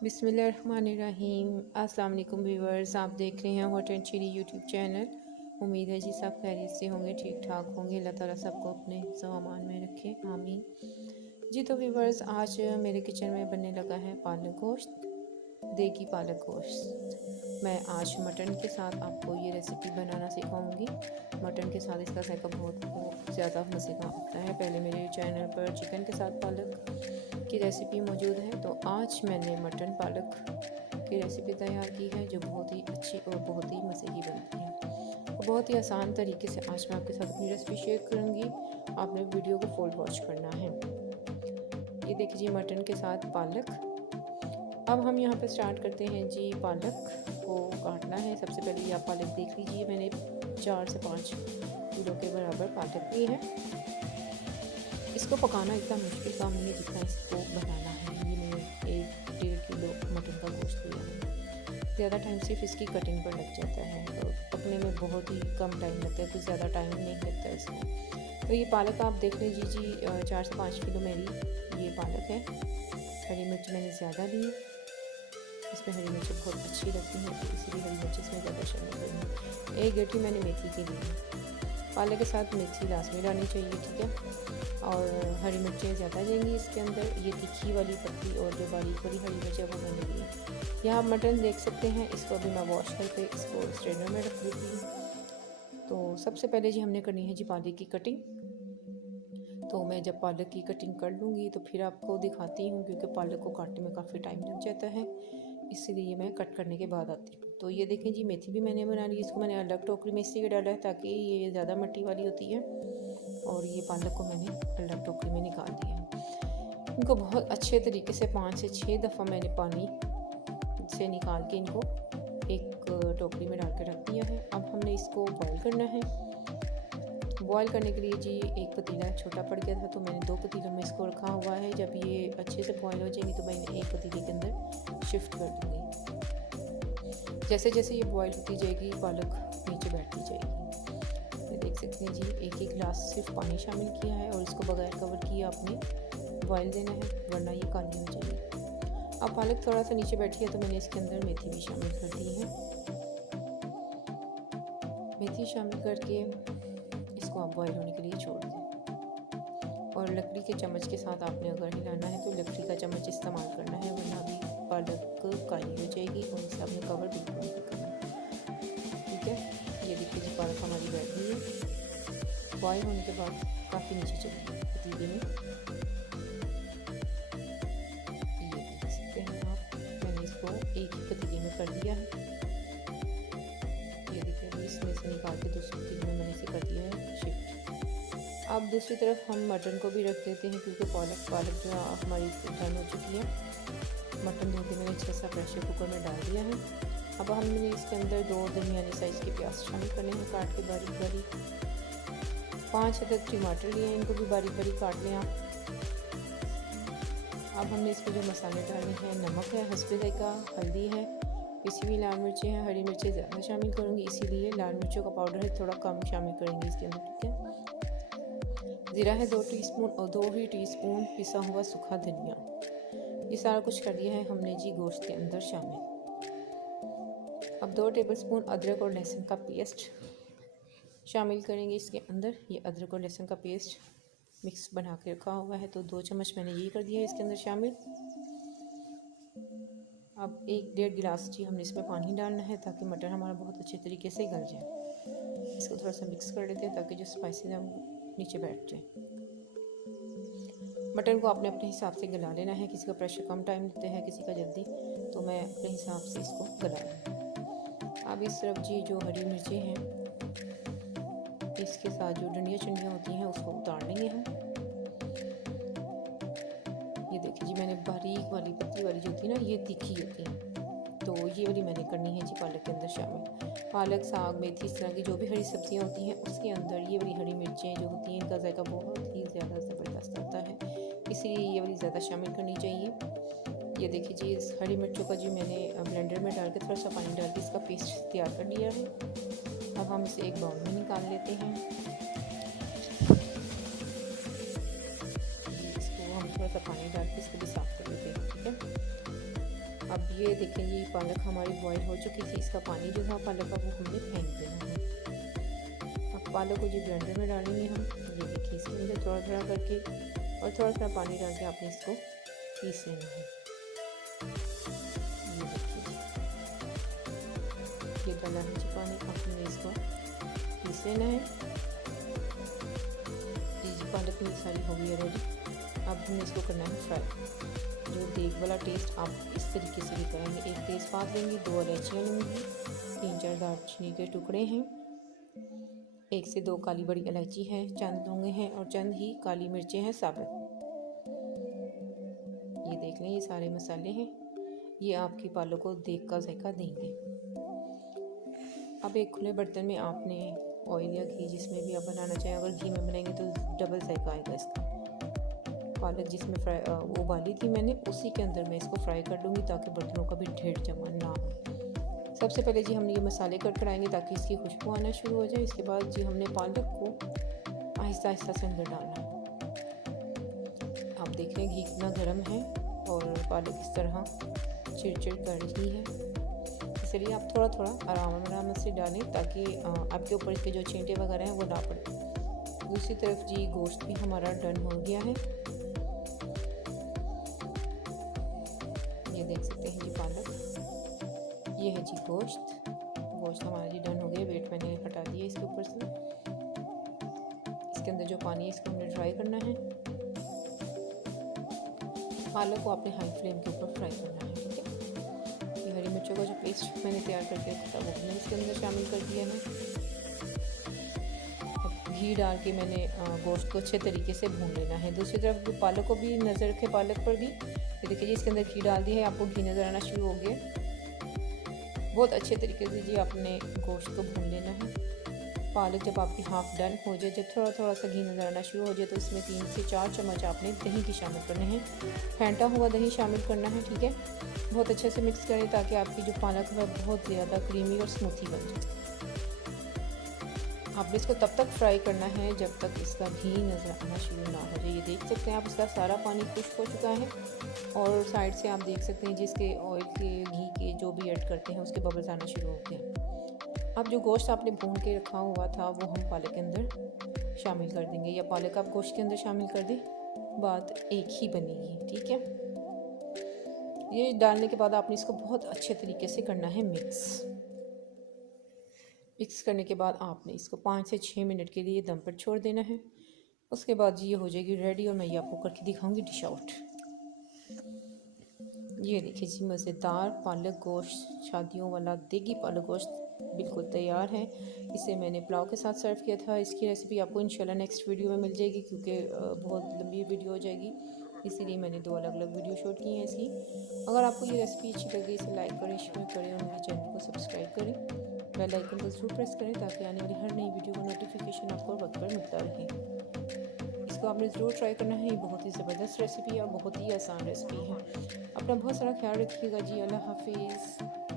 बिस्मिल्लाहिर्रहमानिर्रहीम। अस्सलाम वालेकुम व्यूअर्स, आप देख रहे हैं Hot and Chilli YouTube channel. उम्मीद है जी सब खैरियत से होंगे, ठीक ठाक होंगे। अल्लाह ताला सबको अपने सामान में रखे, आमीन जी। तो व्यूअर्स, आज मेरे किचन में बनने लगा है पालक गोश्त, देगी पालक गोश्त। मैं आज मटन के साथ आपको ये रेसिपी बनाना सिखाऊंगी। मटन के साथ इसका जायका बहुत ज़्यादा मज़े का आता है। पहले मेरे चैनल पर चिकन के साथ पालक की रेसिपी मौजूद है, तो आज मैंने मटन पालक की रेसिपी तैयार की है, जो बहुत ही अच्छी और बहुत ही मज़े की बनती है। और बहुत ही आसान तरीके से आज मैं आपके साथ अपनी रेसिपी शेयर करूँगी। आपने वीडियो को फुल वॉच करना है। ये देखिए जी, मटन के साथ पालक। अब हम यहाँ पे स्टार्ट करते हैं जी। पालक को काटना है। सबसे पहले ये आप पालक देख लीजिए, मैंने 4 से 5 किलो के बराबर पालक ली है। इसको पकाना इतना मुश्किल काम नहीं है जितना इसको बनाना है। ये मैंने 1-1.5 किलो मटन का गोश्त लिया है। ज़्यादा टाइम सिर्फ इसकी कटिंग पर लग जाता है, तो पकने में बहुत ही कम टाइम लगता है, कुछ ज़्यादा टाइम नहीं लगता इसमें। तो ये पालक आप देख लीजिए जी, 4 से 5 किलो मेरी ये पालक है। हरी मिर्च मैंने ज़्यादा ली है, इसमें हरी मिर्च बहुत अच्छी लगती हैं, तो इसीलिए हरी मिर्च इसमें ज़्यादा शामिल करूँगी। 1 गट्ठी मैंने मेथी की ली है। पालक के साथ मेथी लाजमी डालनी चाहिए, ठीक है। और हरी मिर्चें ज़्यादा देंगी इसके अंदर। ये तीखी वाली पत्ती और जो बारीक वाली हरी मिर्च है वो मैंने ली है। यहाँ आप मटन देख सकते हैं, इसको अभी मैं वॉश करके इसको स्ट्रेनर में रख देती हूँ। तो सबसे पहले जी हमने करनी है जी पालक की कटिंग। तो मैं जब पालक की कटिंग कर लूँगी तो फिर आपको दिखाती हूँ, क्योंकि पालक को काटने में काफ़ी टाइम लग जाता है, इसीलिए मैं कट करने के बाद आती हूँ। तो ये देखें जी, मेथी भी मैंने बना ली। इसको मैंने अलग टोकरी में इसलिए डाला है ताकि ये ज़्यादा मिट्टी वाली होती है, और ये पालक को मैंने अलग टोकरी में निकाल दिया है। इनको बहुत अच्छे तरीके से 5 से 6 दफ़ा मैंने पानी से निकाल के इनको एक टोकरी में डाल के रख दिया है। अब हमने इसको बॉयल करना है। बॉयल करने के लिए जी एक पतीला छोटा पड़ गया था, तो मैंने 2 पतीलों में इसको रखा हुआ है। जब ये अच्छे से बॉयल हो जाएंगी तो मैं एक पतीले के अंदर शिफ्ट कर दूँगी। जैसे जैसे ये बॉयल होती जाएगी पालक नीचे बैठती जाएगी। ये देख सकते हैं जी, एक गिलास सिर्फ पानी शामिल किया है, और इसको बगैर कवर किए आपने बॉयल देना है, वरना ये काली हो जाएगी। अब पालक थोड़ा सा नीचे बैठी है, तो मैंने इसके अंदर मेथी भी शामिल कर दी है। मेथी शामिल करके इसको आप बॉयल होने के लिए छोड़ दें। और लकड़ी के चम्मच के साथ आपने अगर हिलाना है तो लकड़ी का चम्मच इस्तेमाल करना है, वरना भी पालक काली हो जाएगी, और इसे आपने कवर बिल्कुल नहीं करना, ठीक है। ये देखिए जी, पालक हमारी बैठ गई है। बॉयल होने के बाद काफ़ी नीचे चली गई पतीले में। ये देख सकते हैं आप, मैंने इसको एक ही पतीले में कर दिया है। ये देखिए, अभी इसमें से निकाल के दूसरी पतीले में मैंने इसे कर दिया है शिफ्ट। अब दूसरी तरफ हम मटन को भी रख देते हैं, क्योंकि पालक जो हमारी डन हो चुकी है। मटन धो के मैंने 6 प्रेशर कुकर में डाल दिया है। अब हमने इसके अंदर 2 दरमियानी साइज़ के प्याज शामिल करने हैं, काट के बारीक बारीक। 5 अदद टमाटर लिए हैं, इनको भी बारीक बारीक काट लें आप। अब हमने इसमें जो मसाले डालने हैं, नमक है हस्बे ज़ायका, हल्दी है, पिसी हुई लाल मिर्चें हैं। हरी मिर्चें ज़्यादा शामिल करूँगी, इसीलिए लाल मिर्चों का पाउडर है थोड़ा कम शामिल करेंगे इसके अंदर, ठीक है। ज़ीरा है 2 टीस्पून, और 2 ही टीस्पून पिसा हुआ सूखा धनिया। ये सारा कुछ कर दिया है हमने जी गोश्त के अंदर शामिल। अब 2 टेबलस्पून अदरक और लहसुन का पेस्ट शामिल करेंगे इसके अंदर। ये अदरक और लहसुन का पेस्ट मिक्स बना के रखा हुआ है, तो 2 चम्मच मैंने ये कर दिया है इसके अंदर शामिल। अब 1-1.5 गिलास जी हमने इसमें पानी डालना है, ताकि मटर हमारा बहुत अच्छे तरीके से गल जाए। इसको थोड़ा सा मिक्स कर लेते हैं, ताकि जो स्पाइसेस हैं वो नीचे बैठ जाए। मटन को आपने अपने हिसाब से गला लेना है। किसी का प्रेशर कम टाइम लेते हैं, किसी का जल्दी, तो मैं अपने हिसाब से इसको गला लूँ। अब इस तरफ जी जो हरी मिर्चें हैं, इसके साथ जो डंडियाँ चंडियाँ होती हैं उसको उतार लेंगे हम। ये देखिए जी, मैंने बारीक वाली पत्ती वाली जो होती है ना, ये तीखी होती है, तो ये वाली मैंने करनी है जी पालक के अंदर शामिल। पालक, साग, मेथी, इस तरह की जो भी हरी सब्जियां होती हैं उसके अंदर ये वाली हरी मिर्चें जो होती हैं, इनका जायका बहुत ही ज़्यादा ज़बरदस्त आता है, इसलिए ये वाली ज़्यादा शामिल करनी चाहिए। ये देखिए जी, इस हरी मिर्चों का जी मैंने ब्लेंडर में डाल के थोड़ा सा पानी डाल के इसका पेस्ट तैयार कर लिया है। अब हम इसे एक बाउल में निकाल लेते हैं। इसको हम थोड़ा सा पानी डाल के इसको भी साफ़ कर लेते हैं, ठीक है। अब ये देखें, ये पालक हमारी बॉईल हो चुकी थी, इसका पानी जो था पालक का वो हमने फेंक देना है। अब पालक को जो ब्लेंडर में डालेंगे हम, ये देखिए इसके अंदर थोड़ा थोड़ा करके और थोड़ा थोड़ा पानी डाल के आपने इसको पीस लेना है। ये देखिए, ये डाला है जी पानी, आपने इसको पीस लेना है। जी पालक में सारी हो गई है रेडी। अब हमने इसको करना है फ्राई। जो देग वाला टेस्ट आप इस तरीके से भी करेंगे। एक तेज़पात लेंगे, 2 इलायचियाँ लूँगी, 3-4 दालचीनी के टुकड़े हैं, 1 से 2 काली बड़ी इलायची है, चंद लौंगे हैं और चंद ही काली मिर्चें हैं साबुत। ये देख लें, ये सारे मसाले हैं, ये आपकी पालक को देग का जायका देंगे। अब एक खुले बर्तन में आपने ऑयल या घी, जिसमें भी आप बनाना चाहें, अगर घी में बनाएंगे तो डबल जायका आएगा इसका। पालक जिसमें फ्राई उबाली थी मैंने, उसी के अंदर मैं इसको फ्राई कर लूँगी ताकि बर्तनों का भी ढेर जमा ना हो। सबसे पहले जी हमने ये मसाले कट कराएंगे ताकि इसकी खुशबू आना शुरू हो जाए। इसके बाद जी हमने पालक को आहिस्ता आहिस्ता से अंदर डालना है। आप देख रहे हैं घी कितना गर्म है और पालक इस तरह चिड़चिड़ कर रही है, इसलिए आप थोड़ा थोड़ा आराम से डालें ताकि आपके ऊपर इसके जो छींटे वगैरह हैं वो ना पड़े। दूसरी तरफ जी गोश्त भी हमारा डन हो गया है। ये देख सकते हैं जी पालक, ये है जी गोश्त हमारा जी डन हो गया। वेट मैंने हटा दिया इसके ऊपर से। इसके अंदर जो पानी है इसको हमने ड्राई करना है। पालक को आपने हाई फ्लेम के ऊपर फ्राई करना है, ठीक है। ये हरी मिर्चों का जो पेस्ट मैंने तैयार करके रखा था वो मैंने इसके अंदर शामिल कर दिया है। अब घी डाल के मैंने गोश्त को अच्छे तरीके से भून लेना है। दूसरी तरफ पालक को भी नज़र रखें, पालक पर भी। ये देखिए जी इसके अंदर घी डाल दिया है, आपको घी नज़र आना शुरू हो गया। बहुत अच्छे तरीके से जी आपने गोश्त को भून लेना है। पालक जब आपकी हाफ डन हो जाए, जब थोड़ा थोड़ा सा घी नज़र आना शुरू हो जाए, तो इसमें 3 से 4 चम्मच आपने दही की शामिल करने हैं। फेंटा हुआ दही शामिल करना है, ठीक है। बहुत अच्छे से मिक्स करें ताकि आपकी जो पालक है बहुत ज़्यादा क्रीमी और स्मूथी बन जाए। आपने इसको तब तक फ्राई करना है जब तक इसका घी नज़र आना शुरू ना हो जाए। ये देख सकते हैं आप, इसका सारा पानी खुश्क हो चुका है और साइड से आप देख सकते हैं जिसके ऑयल के घी के जो भी ऐड करते हैं उसके बबल्स आना शुरू हो गए। अब जो गोश्त आपने भून के रखा हुआ था वो हम पालक के अंदर शामिल कर देंगे, या पालक आप गोश्त के अंदर शामिल कर दें, बात एक ही बनेगी, ठीक है। ये डालने के बाद आपने इसको बहुत अच्छे तरीके से करना है मिक्स करने के बाद आपने इसको 5 से 6 मिनट के लिए दम पर छोड़ देना है। उसके बाद ये हो जाएगी रेडी और मैं ये आपको करके दिखाऊंगी डिश आउट। ये देखिए जी मज़ेदार पालक गोश्त, शादियों वाला देगी पालक गोश्त बिल्कुल तैयार है। इसे मैंने पुलाव के साथ सर्व किया था। इसकी रेसिपी आपको इंशाल्लाह नेक्स्ट वीडियो में मिल जाएगी, क्योंकि बहुत लंबी वीडियो हो जाएगी, इसीलिए मैंने 2 अलग अलग वीडियो शूट की हैं इसकी। अगर आपको ये रेसिपी अच्छी लगी इसे लाइक करें, शेयर करें और मेरे चैनल को सब्सक्राइब करें। बेल आइकन को ज़रूर प्रेस करें ताकि आने वाली हर नई वीडियो का नोटिफिकेशन आपको वक्त पर मिलता रहे। इसको आपने ज़रूर ट्राई करना है, ये बहुत ही ज़बरदस्त रेसिपी है और बहुत ही आसान रेसिपी है। अपना बहुत सारा ख्याल रखिएगा जी। अल्लाह हाफिज़।